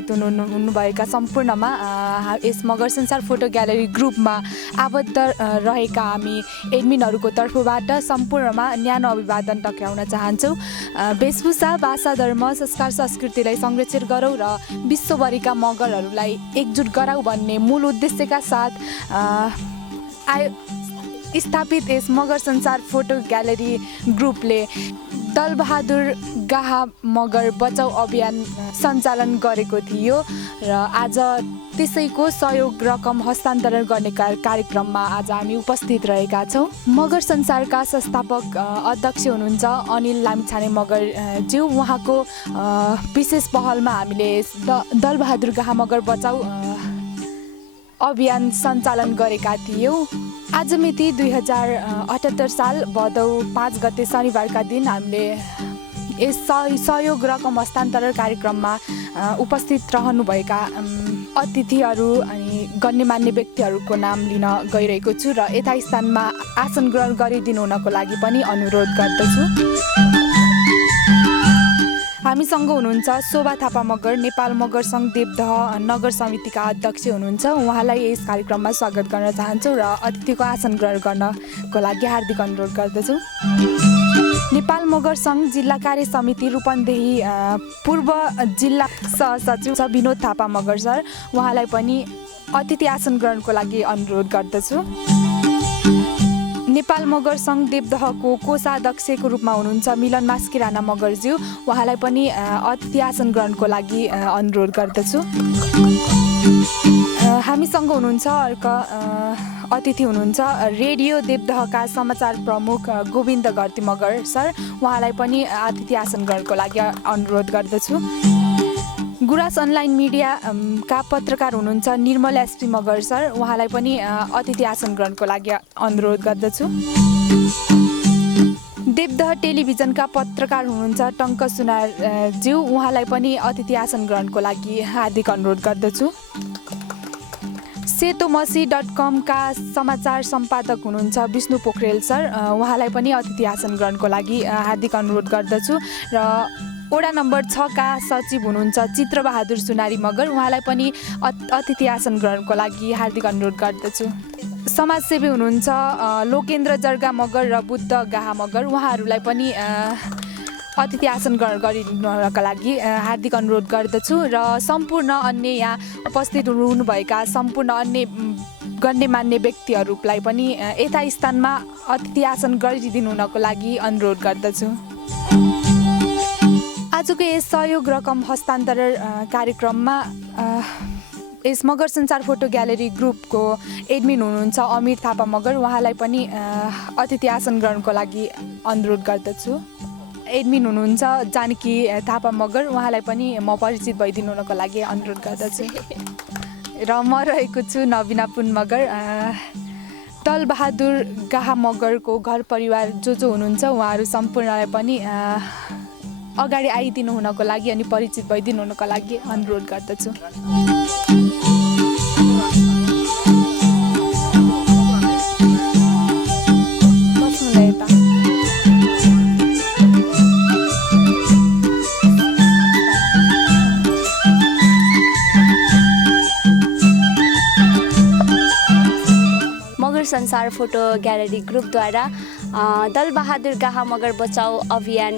उपस्थित हुनुभएका सम्पूर्णमा यस मगर संसार फोटो ग्यालरी ग्रुपमा आबद्ध रहेका हामी एडमिनहरूको तर्फबाट सम्पूर्णमा न्यानो अभिवादन टक्राउन चाहन्छौँ। वेशभूषा, भाषा, धर्म, संस्कार, संस्कृतिलाई संरक्षण गरौँ र विश्वभरिका मगरहरूलाई एकजुट गराऊ भन्ने मूल उद्देश्यका साथ स्थापित यस मगर संसार फोटो ग्यालरी ग्रुपले दलबहादुर गाहा मगर बचाउ अभियान सञ्चालन गरेको थियो र आज त्यसैको सहयोग रकम हस्तान्तरण गर्ने कार्यक्रममा आज हामी उपस्थित रहेका छौँ। मगर संसारका संस्थापक अध्यक्ष हुनुहुन्छ अनिल लामिछाने मगर ज्यू। उहाँको विशेष पहलमा हामीले दलबहादुर गाहा मगर बचाउ अभियान सञ्चालन गरेका थियौँ। आज मिति 2078 साल भदौ 5 गते शनिबारका दिन हामीले यस सहयोग रकम हस्तान्तरण कार्यक्रममा उपस्थित रहनुभएका अतिथिहरू अनि गण्यमान्य व्यक्तिहरूको नाम लिन गइरहेको छु र यथास्थानमा आसन ग्रहण गरिदिनु हुनको लागि पनि अनुरोध गर्दछु। हामीसँग हुनुहुन्छ शोभा थापा मगर, नेपाल मगर सङ्घ देवदह नगर समितिका अध्यक्ष हुनुहुन्छ। उहाँलाई यस कार्यक्रममा स्वागत गर्न चाहन्छु र अतिथिको आसन ग्रहण गर्नको लागि हार्दिक अनुरोध गर्दछु। नेपाल मगर सङ्घ जिल्ला कार्य समिति रूपन्देही पूर्व जिल्ला सहसचिव विनोद थापा मगर सर, उहाँलाई पनि अतिथि आसन ग्रहणको लागि अनुरोध गर्दछु। नेपाल मगर सङ्घ देवदहको कोषाध्यक्षको रूपमा हुनुहुन्छ मिलन मास्की राणा मगरज्यू, उहाँलाई पनि अतिथि आसन ग्रहणको लागि अनुरोध गर्दछु। हामीसँग हुनुहुन्छ अर्का अतिथि हुनुहुन्छ रेडियो देवदहका समाचार प्रमुख गोविन्द घरती मगर सर, उहाँलाई पनि अतिथि आसन ग्रहणको लागि अनुरोध गर्दछु। गुराँस अनलाइन मिडियाका पत्रकार हुनुहुन्छ निर्मल एसपी मगर सर, उहाँलाई पनि अतिथि आसन ग्रहणको लागि अनुरोध गर्दछु। देवदह टेलिभिजनका पत्रकार हुनुहुन्छ टङ्क सुनार ज्यू, उहाँलाई पनि अतिथि आसन ग्रहणको लागि हार्दिक अनुरोध गर्दछु। सेतोमसी.com का समाचार सम्पादक हुनुहुन्छ विष्णु पोखरेल सर, उहाँलाई पनि अतिथि आसन ग्रहणको लागि हार्दिक अनुरोध गर्दछु र वडा नम्बर 6 का सचिव हुनुहुन्छ चित्रबहादुर सुनारी मगर, उहाँलाई पनि अतिथि आसन ग्रहणको लागि हार्दिक अनुरोध गर्दछु। समाजसेवी हुनुहुन्छ लोकेन्द्र जर्गा मगर र बुद्ध गाहा मगर, उहाँहरूलाई पनि अतिथि आसन ग्रहण गरिदिनका लागि हार्दिक अनुरोध गर्दछु र सम्पूर्ण अन्य यहाँ उपस्थित हुनुभएका सम्पूर्ण अन्य गण्यमान्य व्यक्तिहरूलाई पनि यथास्थानमा अतिथि आसन गरिदिनु हुनको लागि अनुरोध गर्दछु। आजको यस सहयोग रकम हस्तान्तरण कार्यक्रममा यस मगर संसार फोटो ग्यालरी ग्रुपको एडमिन हुनुहुन्छ अमिर थापा मगर, उहाँलाई पनि अतिथि आसन ग्रहणको लागि अनुरोध गर्दछु। एडमिन हुनुहुन्छ जानकी थापा मगर, उहाँलाई पनि म परिचित भइदिनु हुनको लागि अनुरोध गर्दछु। र म रहेको छु नवीना पुन मगर। दलबहादुर गाहा मगरको घर परिवार जो हुनुहुन्छ उहाँहरू सम्पूर्णलाई पनि अगाडि आइदिनु हुनको लागि अनि परिचित भइदिनु हुनको लागि अनुरोध गर्दछु। मगर संसार फोटो ग्यालरी ग्रुपद्वारा दलबहादुर गाहा मगर बचाउ अभियान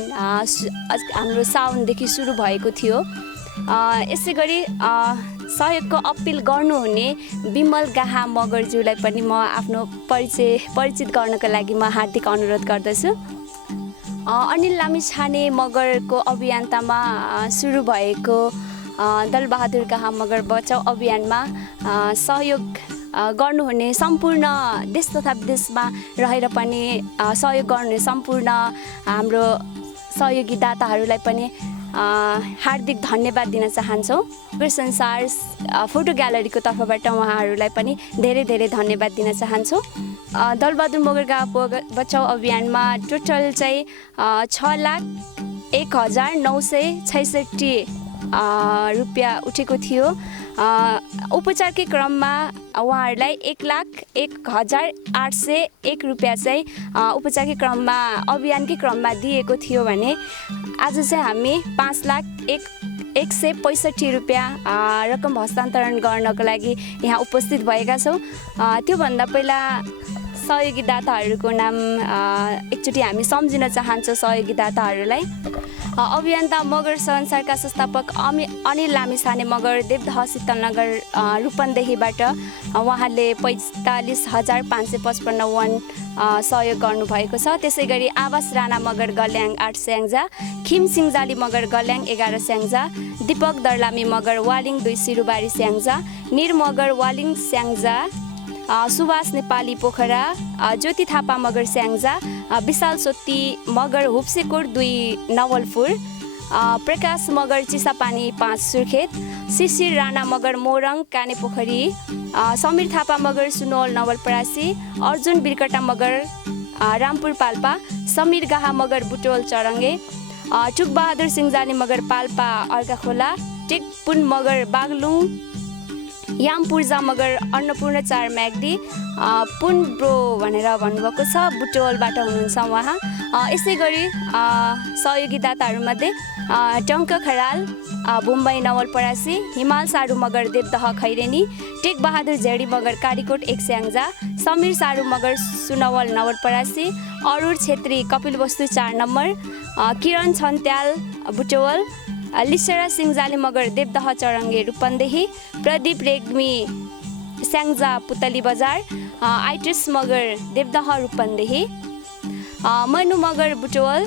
हाम्रो साउनदेखि सुरु भएको थियो। यसै गरी सहयोगको अपिल गर्नुहुने विमल गाहा मगरज्यूलाई पनि म आफ्नो परिचित गर्नको लागि म हार्दिक अनुरोध गर्दछु। अनिल लामिछाने मगरको अभियन्तामा सुरु भएको दलबहादुर गाहा मगर बचाउ अभियानमा सहयोग गर्नुहुने सम्पूर्ण देश तथा विदेशमा रहेर पनि सहयोग गर्नुहुने सम्पूर्ण हाम्रो सहयोगी दाताहरूलाई पनि हार्दिक धन्यवाद दिन चाहन्छौँ। मगर संसार फोटो ग्यालरीको तर्फबाट उहाँहरूलाई पनि धेरै धेरै धन्यवाद दिन चाहन्छौँ। दलबहादुर मगर गाहा बचाउ अभियानमा टोटल चाहिँ 6,01,966 रुपियाँ उठेको थियो। उपचारकै क्रममा उहाँहरूलाई 1,01,801 रुपियाँ चाहिँ उपचारकै क्रममा अभियानकै क्रममा दिएको थियो भने आज चाहिँ हामी 5,01,000 165 रुपियाँ रकम हस्तान्तरण गर्नको लागि यहाँ उपस्थित भएका छौँ। त्योभन्दा पहिला सहयोगी दाताहरूको नाम एकचोटि हामी सम्झिन चाहन्छौँ सहयोगी दाताहरूलाई। अभियन्ता मगर संसारका संस्थापक अनिल लामिछाने मगर देवदह शीतलनगर रूपन्देहीबाट उहाँले 45,555 वन सहयोग गर्नुभएको छ। त्यसै गरी आवास राणा मगर गल्याङ 8 स्याङ्जा, खिम सिङ्जाली मगर गल्याङ 11 स्याङ्जा, दीपक दर्लामी मगर वालिङ 2 सिरुबारी स्याङ्जा, निर मगर वालिङ स्याङ्जा, सुभाष नेपाली पोखरा, ज्योति थापा मगर स्याङ्जा, विशाल सोत्ती मगर हुप्सेकोट 2 नवलपुर, प्रकाश मगर चिसापानी 5 सुर्खेत, शिशिर राणा मगर मोरङ काने पोखरी, समीर थापा मगर सुनौल नवलपरासी, अर्जुन बिर्कटा मगर रामपुर पाल्पा, समीर गाहा मगर बुटोल चरङ्गे, टुकबहादुर सिंहजानी मगर पाल्पा अर्काखोला, टेकपुन मगर बागलुङ, याम पूर्जा मगर अन्नपूर्ण 4 म्याग्दी, पुन ब्रो भनेर भन्नुभएको छ, बुटोलबाट हुनुहुन्छ उहाँ। यसै गरी सहयोगी दाताहरूमध्ये टङ्क खराल बुम्बई नवलपरासी, हिमाल सारू मगर देवदह खैरेनी, टेकबहादुर झेडी मगर कालीकोट 1 स्याङ्जा, समीर सारू मगर सुनवल नवलपरासी, अरुण छेत्री कपिलवस्तु 4 नम्बर, किरण छन्त्याल बुटोल, लिसरा सिंहजाली मगर देवदह चरङ्गे रूपन्देही, प्रदीप रेग्मी स्याङ्जा पुतली बजार, आइटिस मगर देवदह रूपन्देही, मनु मगर बुटोल,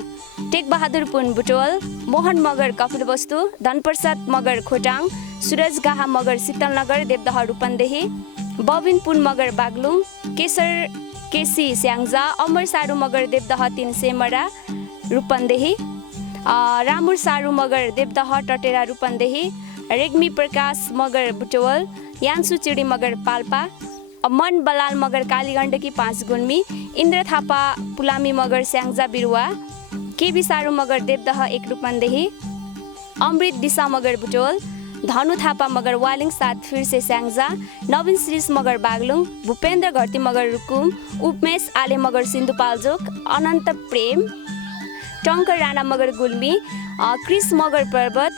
टेकबहादुर पुन बुटोल, मोहन मगर कपिलवस्तु, धनप्रसाद मगर खोटाङ, सुरज गाहा मगर शीतलनगर देवदह रूपन्देही, बबिन पुन मगर बागलुङ, केशर केसी स्याङ्जा, अमर सारू मगर देवदह 3 सेमरा रूपन्देही, रामुर सारू मगर देवदह टटेरा रूपन्देही, रेग्मी प्रकाश मगर बुटवल, यान्सु चिडी मगर पाल्पा, मन बलाल मगर कालीगण्डकी 5 गुल्मी, इन्द्र थापा पुलामी मगर स्याङ्जा बिरुवा, केबी सारू मगर देवदह 1 रूपन्देही, अमृत दिशा मगर बुटवल, धनु थापा मगर वालिङ 7 फिर्से स्याङ्जा, नवीन श्रीष मगर बागलुङ, भूपेन्द्र घरती मगर रुकुम, उपमेश आले मगर सिन्धुपाल्चोक, अनन्त प्रेम, टङ्कर राणा मगर गुल्मी, क्रिस मगर पर्वत,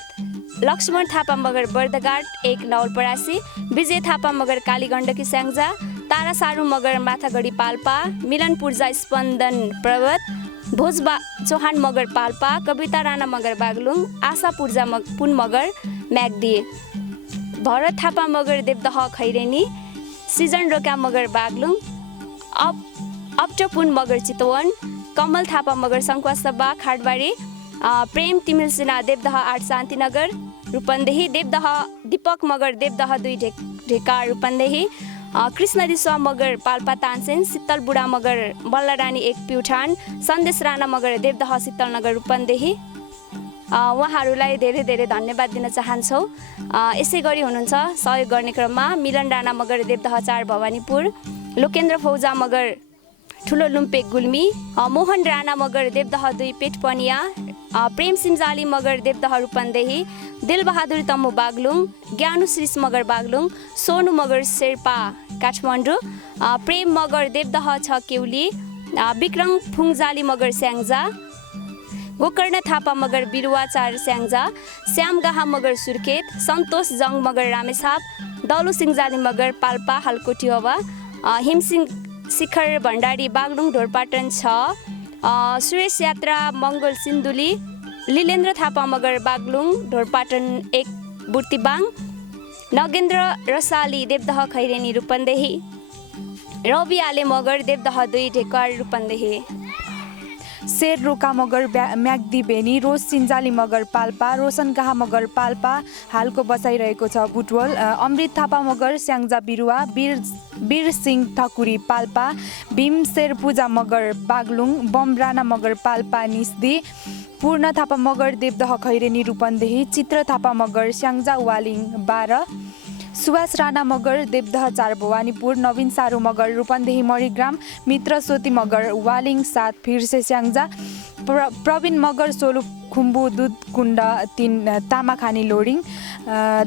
लक्ष्मण थापा मगर बर्दघाट 1 नवलपरासी, विजय थापा मगर कालीगण्डकी स्याङ्जा, तारा सारू मगर माथागढी पाल्पा, मिलन पूर्जा स्पन्दन पर्वत, भोजबा चौहान मगर पाल्पा, कविता राणा मगर बागलुङ, आशा पूर्जा पुन मगर म्याग्दी, भरत थापा मगर देवदह खैरेनी, सिजन रोका मगर बागलुङ, अप्टपुन मगर चितवन, कमल थापा मगर सङ्खुवासभा खाडबारी, प्रेम तिमिल सिन्हा देवदह 8 शान्तिनगर रूपन्देही, दीपक मगर देवदह 2 ढेका रूपन्देही, कृष्ण दिस्वा मगर पाल्पा तानसेन, शीतल बुढा मगर बल्लरानी 1 प्युठान, सन्देश राणा मगर देवदह शीतलनगर रूपन्देही। उहाँहरूलाई धेरै धेरै धन्यवाद दिन चाहन्छौँ। यसै गरी हुनुहुन्छ सहयोग गर्ने क्रममा मिलन राणा मगर देवदह 4 भवानीपुर, लोकेन्द्र फौजा मगर ठुलो लुम्पेक गुल्मी, मोहन राणा मगर देवदह 2 पेटपनिया, प्रेम सिमजाली मगर देवदह रूपन्देही, दिलबहादुर तम्मु बागलुङ, ज्ञानु श्रीष मगर बागलुङ, सोनु मगर शेर्पा काठमाडौँ, प्रेम मगर देवदह 6 केउली, विक्रम फुङजाली मगर स्याङ्जा, गोकर्ण थापा मगर बिरुवा 4 स्याङ्जा, श्याम गाहा मगर सुर्खेत, सन्तोष जङ मगर रामेछाप, दलु सिंहजाली मगर पाल्पा हालकोटिहवा, हिमसिंह शिखर भण्डारी बागलुङ ढोरपाटन 6, सुरेश यात्रा मङ्गोल सिन्धुली, लिलेन्द्र थापा मगर बागलुङ ढोरपाटन 1 बुर्तिबाङ, नगेन्द्र रसाली देवदह खैरेनी रूपन्देही, रवि आले मगर देवदह 2 ढेकार रूपन्देही, शेर रोका मगर म्याग्दी बेनी, रोज सिन्जाली मगर पाल्पा, रोशन गाहा मगर पाल्पा हालको बसाइरहेको छ बुटवल, अमृत थापा मगर स्याङ्जा बिरुवा, वीर सिंह ठकुरी पाल्पा, भीम शेर पूजा मगर बागलुङ, बम राणा मगर पाल्पा निस्दी, पूर्ण थापा मगर देवदह खैरेनी रूपन्देही, चित्र थापा मगर स्याङ्जा वालिङ 12, सुभाष राणा मगर देवदह 4 भवानीपुर, नवीन सारू मगर रूपन्देही मणिग्राम, मित्र सोती मगर वालिङ 7 फिर्से स्याङ्जा, प्रवीण मगर सोलु खुम्बु दुधकुण्ड 3 तामाखानी लोडिङ,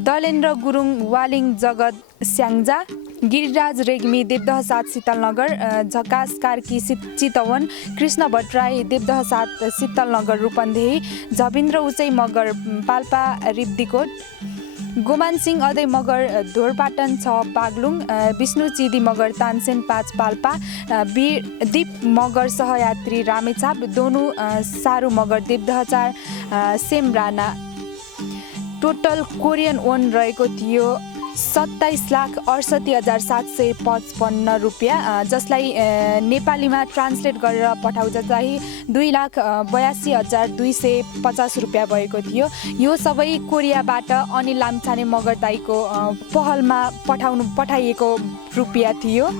दलेन्द्र गुरुङ वालिङ जगत स्याङ्जा, गिरिराज रेग्मी देवदह 7 शीतलनगर, झकास कार्की चितवन, कृष्ण भट्टराई देवदह 7 शीतलनगर रूपन्देही, झबिन्द्र उचै मगर पाल्पा रिब्दीकोट, गोमान सिंह अदै मगर ढोरपाटन 6 बागलुङ, विष्णु चिदी मगर तानसेन 5 पाल्पा, दीप मगर सहयात्री रामेछाप, दोनु सारू Magar Devdaha 4 same Rana. Total Korean वोन रहेको थियो 27,68,755 रुपियाँ, जसलाई नेपालीमा ट्रान्सलेट गरेर पठाउँदा चाहिँ 2,82,250 रुपियाँ भएको थियो। यो सबै कोरियाबाट अनिल लाम्छाने मगर दाईको पहलमा पठाइएको रुपियाँ थियो।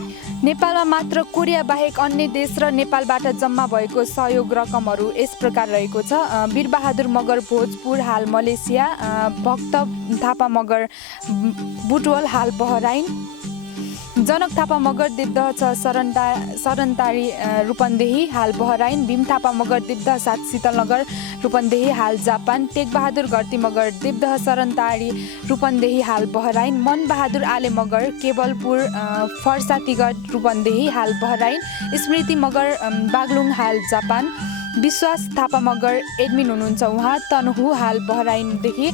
नेपालमा मात्र कोरिया बाहेक अन्य देश र नेपालबाट जम्मा भएको सहयोग रकमहरू यस प्रकार रहेको छ। वीरबहादुर मगर भोजपुर हाल मलेसिया, भक्त थापा मगर बुटवल हाल बहराइन, जनक थापा मगर देवदह 6 सरनतारी रूपन्देही हाल बहराइन, भीम थापा मगर देवदह 7 शीतलनगर रूपन्देही हाल जापान, टेकबहादुर घरती मगर देवदह सरनतारी रूपन्देही हाल बहराइन, मनबहादुर आले मगर केवलपुर फर्सातीगढ रूपन्देही हाल बहराइन, स्मृति मगर बागलुङ हाल जापान, विश्वास थापा मगर एडमिन हुनुहुन्छ उहाँ तनहु हाल बहराइनदेखि,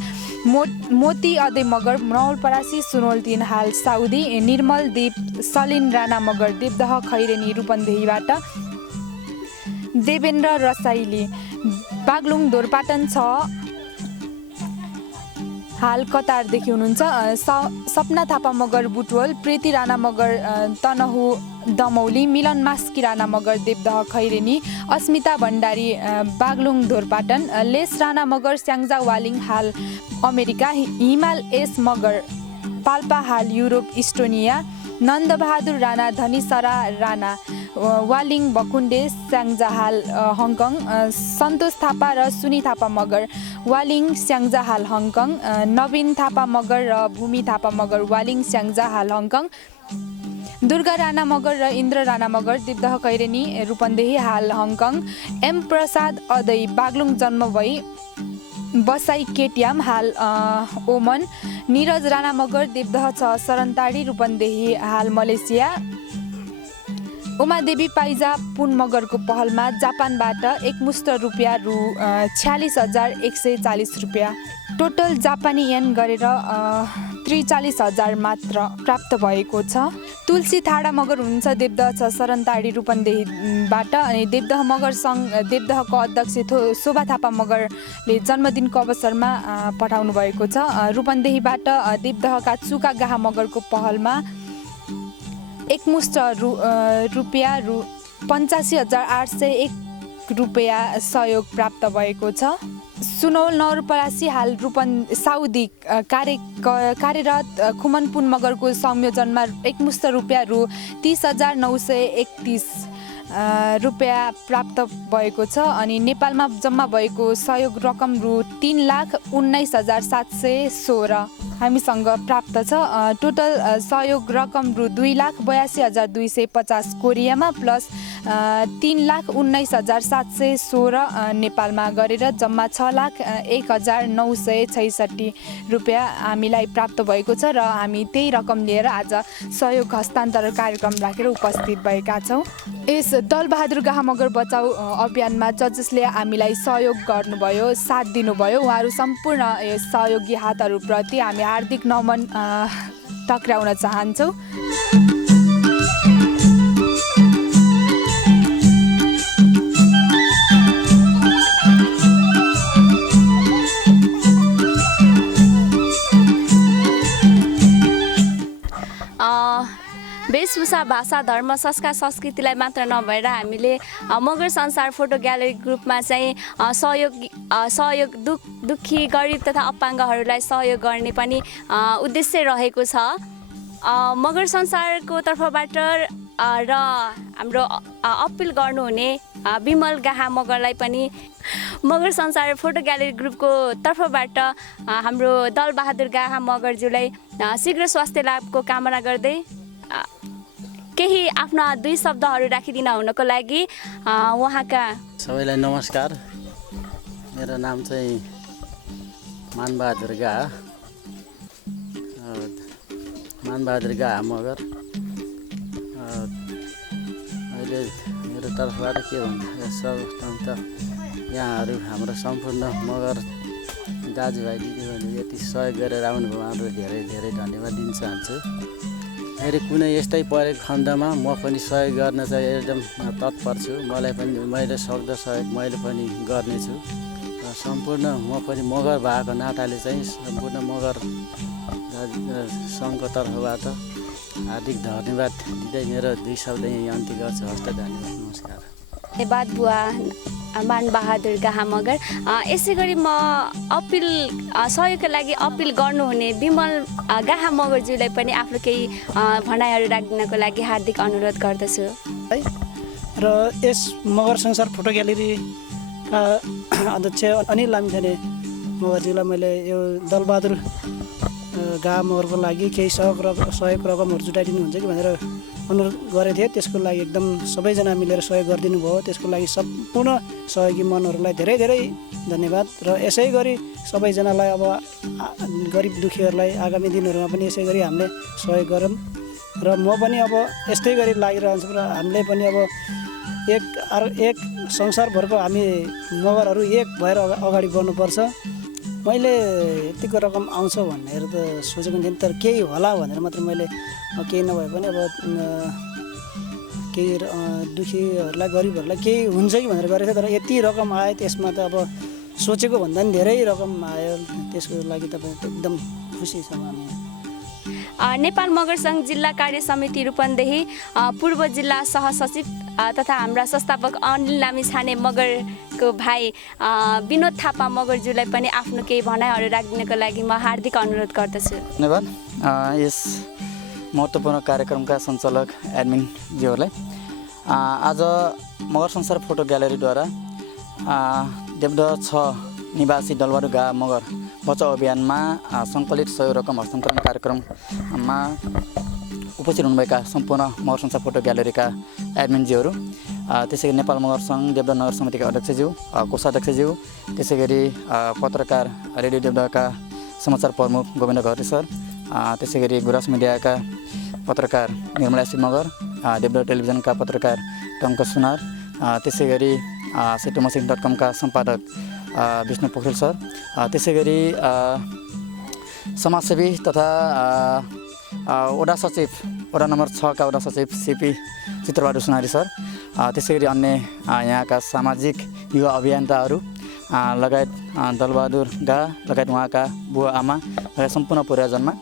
मोती अदै मगर नवलपरासी सुनोल 3 हाल साउदी, निर्मल दीप सलिन राणा मगर देवदह खैरेनी रूपन्देहीबाट, देवेन्द्र रसाइली बागलुङ ढोरपाटन 6 हाल कतारदेखि हुनुहुन्छ, सपना थापा मगर बुटवल, प्रीति राणा मगर तनहु दमौली, मिलन मास्की राणा मगर देवदह खैरेनी, अस्मिता भण्डारी बागलुङ ढोरपाटन, लेस राणा मगर स्याङ्जा वालिङ हाल अमेरिका, हिमाल एस मगर पाल्पा हाल युरोप इस्टोनिया, नन्दबहादुर राणा धनीसरा राणा वालिङ भकुण्डे स्याङ्जा हाल हङकङ, सन्तोष थापा र सुनी थापा मगर वालिङ स्याङ्जा हाल हङकङ, नवीन थापा मगर र भूमि थापा मगर वालिङ स्याङ्जा हाल हङकङ, दुर्गा राणा मगर र इन्द्र राणा मगर देवदह खैरेनी रूपन्देही हाल हङकङ, एम प्रसाद अदै बागलुङ जन्म भई बसाई केटियाम हाल ओमन, निरज राणा मगर देवदह 6 सरनताडी रूपन्देही हाल मलेसिया, उमादेवी पाइजा पुन मगरको पहलमा जापानबाट एकमुष्ट रुपियाँ रु 46,140 रुपियाँ, टोटल जापानी येन गरेर 43,000 मात्र प्राप्त भएको छ। तुलसी थाडा मगर हुनुहुन्छ देवदह 6 सरनताडी रूपन्देहीबाट, अनि देवदह मगर सङ्घ देवदहको अध्यक्ष शोभा थापा मगरले जन्मदिनको अवसरमा पठाउनु भएको छ। रूपन्देहीबाट देवदहका चुका गाहा मगरको पहलमा एकमुष्ट रुपियाँ रु 85,801 रुपियाँ सहयोग प्राप्त भएको छ। सुनौल नवलपरासी हाल साउदी कार्यरत खुमनपुन मगरको संयोजनमा एकमुष्ट रुपियाँ रु 30,931 रुपियाँ प्राप्त भएको छ। अनि नेपालमा जम्मा भएको सहयोग रकम रु 3,19,716 हामीसँग प्राप्त छ। टोटल सहयोग रकम रु 2,82,250 कोरियामा प्लस 3,19,716 नेपालमा गरेर जम्मा 6,01,966 रुपियाँ हामीलाई प्राप्त भएको छ र हामी त्यही रकम लिएर आज सहयोग हस्तान्तरण कार्यक्रम राखेर उपस्थित भएका छौँ। यस दलबहादुर गाहा मगर बचाउ अभियानमा जसले हामीलाई सहयोग गर्नुभयो, साथ दिनुभयो, उहाँहरू सम्पूर्ण यस सहयोगी हातहरूप्रति हामी हार्दिक नमन टक्राउन चाहन्छौँ। वेशभूषा, भाषा, धर्म, संस्कार, संस्कृतिलाई मात्र नभएर हामीले मगर संसार फोटो ग्यालरी ग्रुपमा चाहिँ सहयोग दुःखी, गरिब तथा अपाङ्गहरूलाई सहयोग गर्ने पनि उद्देश्य रहेको छ। मगर संसारको तर्फबाट र हाम्रो अपिल गर्नुहुने विमल गाहा मगरलाई पनि मगर संसार फोटो ग्यालरी ग्रुपको तर्फबाट हाम्रो दलबहादुर गाहा मगरज्यूलाई शीघ्र स्वास्थ्य लाभको कामना गर्दै केही आफ्ना 2 शब्दहरू राखिदिन हुनको लागि उहाँका सबैलाई नमस्कार। मेरो नाम चाहिँ मानबहादुर गाहा। मानबहादुर गा मगर। अहिले मेरो तर्फबाट के भन्दा सर्वप्रथम त यहाँहरू हाम्रो सम्पूर्ण मगर दाजुभाइ दिदीबहिनी यति सहयोग गरेर आउनुभयो उहाँहरू धेरै धेरै धन्यवाद दिन चाहन्छु। फेरि कुनै यस्तै परेको खण्डमा म पनि सहयोग गर्न चाहिँ एकदम तत्पर छु। मलाई पनि मैले सक्दो सहयोग मैले पनि गर्नेछु र सम्पूर्ण म पनि मगर भएको नाताले चाहिँ सम्पूर्ण मगर सङ्घको तर्फबाट हार्दिक धन्यवाद दिँदै मेरो 2 शब्द यहीँ अन्त्य गर्छु। हस्त धन्यवाद, नमस्कार। धन्यवाद बुवा मानबहादुर गाहा मगर। यसै गरी म अपिल सहयोगका लागि अपिल गर्नुहुने विमल गाहा मगरज्यूलाई पनि आफ्नो केही भनाइहरू राख्दिनको लागि हार्दिक अनुरोध गर्दछु है। र यस मगर संसार फोटो ग्यालेरीका अध्यक्ष अनिल लामिछाने मगरज्यूलाई मैले यो दलबहादुर गाहा मगरको लागि केही सहयोग रकमहरू जुटाइदिनुहुन्छ कि भनेर अनुरोध गरेको थिएँ। त्यसको लागि एकदम सबैजना मिलेर सहयोग गरिदिनु भयो। त्यसको लागि सम्पूर्ण सहयोगी मनहरूलाई धेरै धेरै धन्यवाद। र यसै गरी सबैजनालाई अब गरिब दुखीहरूलाई आगामी दिनहरूमा पनि यसै गरी हामीले सहयोग गरौँ। र म पनि अब यस्तै गरी लागिरहन्छु र हामीले पनि अब एक संसारभरको हामी मगरहरू एक भएर अगाडि बढ्नुपर्छ। मैले यतिको रकम आउँछ भनेर त सोचेको थिएँ, तर केही होला भनेर मात्र मैले केही नभए पनि अब केही दुखीहरूलाई गरिबहरूलाई केही हुन्छ कि भनेर गरेको थिएँ। तर यति रकम आयो त्यसमा त अब सोचेको भन्दा पनि धेरै रकम आयो। त्यसको लागि तपाईँ एकदम खुसी छौँ हामी। नेपाल मगर सङ्घ जिल्ला कार्य समिति रूपन्देही पूर्व जिल्ला सहसचिव तथा हाम्रा संस्थापक अनिल लामिछाने मगरको भाइ विनोद थापा मगरज्यूलाई पनि आफ्नो केही भनाइहरू राखिदिनको लागि म हार्दिक अनुरोध गर्दछु। धन्यवाद। यस महत्त्वपूर्ण कार्यक्रमका सञ्चालक एडमिनज्यूहरूलाई आज मगर संसार फोटो ग्यालेरीद्वारा देवदह 6 निवासी दलबहादुर गाहा मगर बचाउ अभियानमा सङ्कलित सहयोग रकम हस्तान्तरण कार्यक्रममा उपस्थित हुनुभएका सम्पूर्ण मगर संसार फोटो ग्यालेरीका एडमिनज्यूहरू, त्यसै गरी नेपाल मगर सङ्घ देवदह नगर समितिका अध्यक्षज्यू, कोषाध्यक्षज्यू, त्यसै गरी पत्रकार रेडियो देवदहका समाचार प्रमुख गोविन्द घरती सर, त्यसै गरी गुराँस मिडियाका पत्रकार निर्मला एसपी मगर, देवदह टेलिभिजनका पत्रकार टङ्क सुनार, त्यसै गरी सेटुमसिङ.com का सम्पादक विष्णु पोखरेल सर, त्यसै गरी समाजसेवी तथा वडा सचिव वडा नम्बर 6 का वडा सचिव सिपी चित्रबहादुर सुनारी सर, त्यसै गरी अन्य यहाँका सामाजिक युवा अभियन्ताहरू लगायत दलबहादुर गाहा लगायत उहाँका बुवा आमा लगायत सम्पूर्ण परिवारजनमा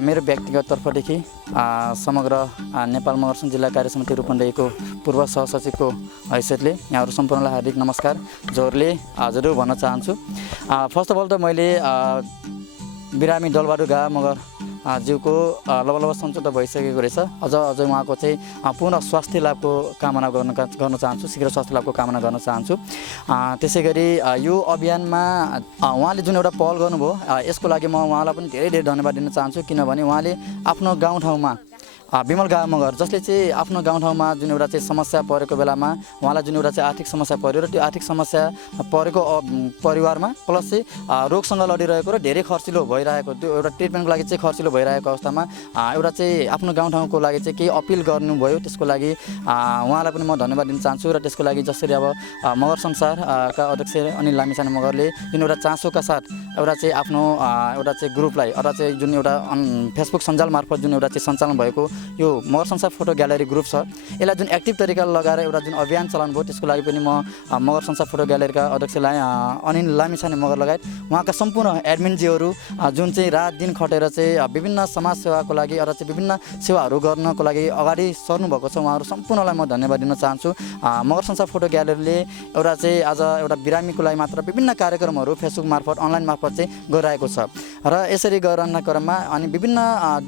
मेरो व्यक्तिगत तर्फदेखि समग्र नेपाल मगर सङ्घ जिल्ला कार्य समिति रूपन्देहीको पूर्व सहसचिवको हैसियतले यहाँहरू सम्पूर्णलाई हार्दिक नमस्कार जोरले हजुर भन्न चाहन्छु। फर्स्ट अफ अल त मैले बिरामी दलबहादुर गाहा मगर ज्यूको लबलब सन्चो त भइसकेको रहेछ। अझै उहाँको चाहिँ पूर्ण स्वास्थ्य लाभको कामना गर्न चाहन्छु, शीघ्र स्वास्थ्य लाभको कामना गर्न चाहन्छु। त्यसै गरी यो अभियानमा उहाँले जुन एउटा पहल गर्नुभयो यसको लागि म उहाँलाई पनि धेरै धेरै धन्यवाद दिन चाहन्छु। किनभने उहाँले आफ्नो गाउँठाउँमा विमल गाहा मगर जसले चाहिँ आफ्नो गाउँठाउँमा जुन एउटा चाहिँ समस्या परेको बेलामा उहाँलाई जुन एउटा चाहिँ आर्थिक समस्या पर्यो र त्यो आर्थिक समस्या परेको परिवारमा प्लस चाहिँ रोगसँग लडिरहेको र धेरै खर्चिलो भइरहेको त्यो एउटा ट्रिटमेन्टको लागि चाहिँ खर्चिलो भइरहेको अवस्थामा एउटा चाहिँ आफ्नो गाउँठाउँको लागि चाहिँ केही अपिल गर्नुभयो। त्यसको लागि उहाँलाई पनि म धन्यवाद दिन चाहन्छु। र त्यसको लागि जसरी अब मगर संसारका अध्यक्ष अनिल लामिछाने मगरले जुन एउटा चासोका साथ एउटा चाहिँ आफ्नो एउटा चाहिँ ग्रुपलाई एउटा चाहिँ जुन एउटा फेसबुक सञ्जाल मार्फत जुन एउटा चाहिँ सञ्चालन भएको यो मगर संसार फोटो ग्यालेरी ग्रुप छ, यसलाई जुन एक्टिभ तरिकाले लगाएर एउटा जुन अभियान चलाउनु भयो त्यसको लागि पनि म मगर संसार फोटो ग्यालेरीका अध्यक्षलाई अनिल लामिछाने मगर लगायत उहाँका सम्पूर्ण एडमिनजीहरू जुन चाहिँ रात दिन खटेर चाहिँ विभिन्न समाज सेवाको लागि र चाहिँ विभिन्न सेवाहरू गर्नको लागि अगाडि सर्नु भएको छ, उहाँहरू सम्पूर्णलाई म धन्यवाद दिन चाहन्छु। मगर संसार फोटो ग्यालेरीले एउटा चाहिँ आज एउटा बिरामीको लागि मात्र विभिन्न कार्यक्रमहरू फेसबुक मार्फत अनलाइन मार्फत चाहिँ गरिरहेको छ र यसरी गरिरहने क्रममा अनि विभिन्न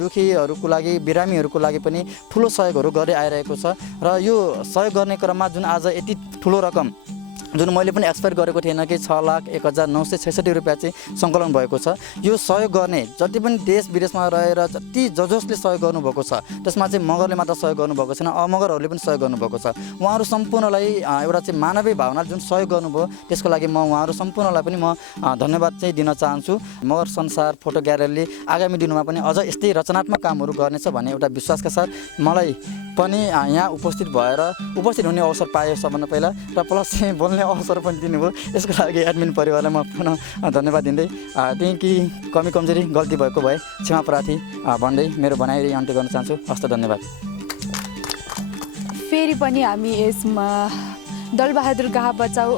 दुखीहरूको लागि बिरामीहरूको लागि पनि ठुलो सहयोगहरू गर्दै आइरहेको छ। र यो सहयोग गर्ने क्रममा जुन आज यति ठुलो रकम जुन मैले पनि एक्सपेक्ट गरेको थिएन कि 6,01,966 रुपियाँ चाहिँ सङ्कलन भएको छ। यो सहयोग गर्ने जति पनि देश विदेशमा रहेर जति जसले सहयोग गर्नुभएको छ त्यसमा चाहिँ मगरले मात्र सहयोग गर्नुभएको छैन, अमगरहरूले पनि सहयोग गर्नुभएको छ। उहाँहरू सम्पूर्णलाई एउटा चाहिँ मानवीय भावना जुन सहयोग गर्नुभयो त्यसको लागि म उहाँहरू सम्पूर्णलाई पनि म धन्यवाद चाहिँ दिन चाहन्छु। मगर संसार फोटो ग्यालरीले आगामी दिनमा पनि अझ यस्तै रचनात्मक कामहरू गर्नेछ भन्ने एउटा विश्वासका साथ मलाई पनि यहाँ उपस्थित हुने अवसर पाएँ सबभन्दा पहिला, र प्लस चाहिँ बोल्ने अवसर पनि दिनुभयो। यसको लागि एडमिन परिवारलाई म पुनः धन्यवाद दिँदै त्यही कि कमी कमजोरी गल्ती भएको भए क्षमा प्रार्थी भन्दै मेरो भनाइ अन्त्य गर्न चाहन्छु। हस्त धन्यवाद। फेरि पनि हामी यसमा दलबहादुर गाह बचाऊ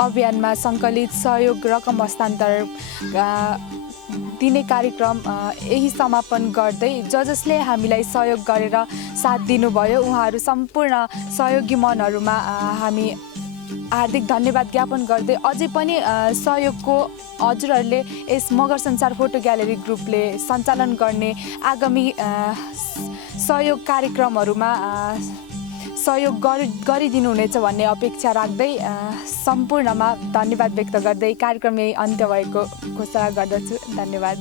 अभियानमा सङ्कलित सहयोग रकम हस्तान्तर दिने कार्यक्रम यही समापन गर्दै जसले हामीलाई सहयोग गरेर साथ दिनुभयो उहाँहरू सम्पूर्ण सहयोगी मनहरूमा हामी हार्दिक धन्यवाद ज्ञापन गर्दै अझै पनि सहयोगको हजुरहरूले यस मगर संसार फोटो ग्यालेरी ग्रुपले सञ्चालन गर्ने आगामी सहयोग कार्यक्रमहरूमा सहयोग गरिदिनुहुनेछ भन्ने अपेक्षा राख्दै सम्पूर्णमा धन्यवाद व्यक्त गर्दै कार्यक्रम यही अन्त्य भएको घोषणा गर्दछु। धन्यवाद।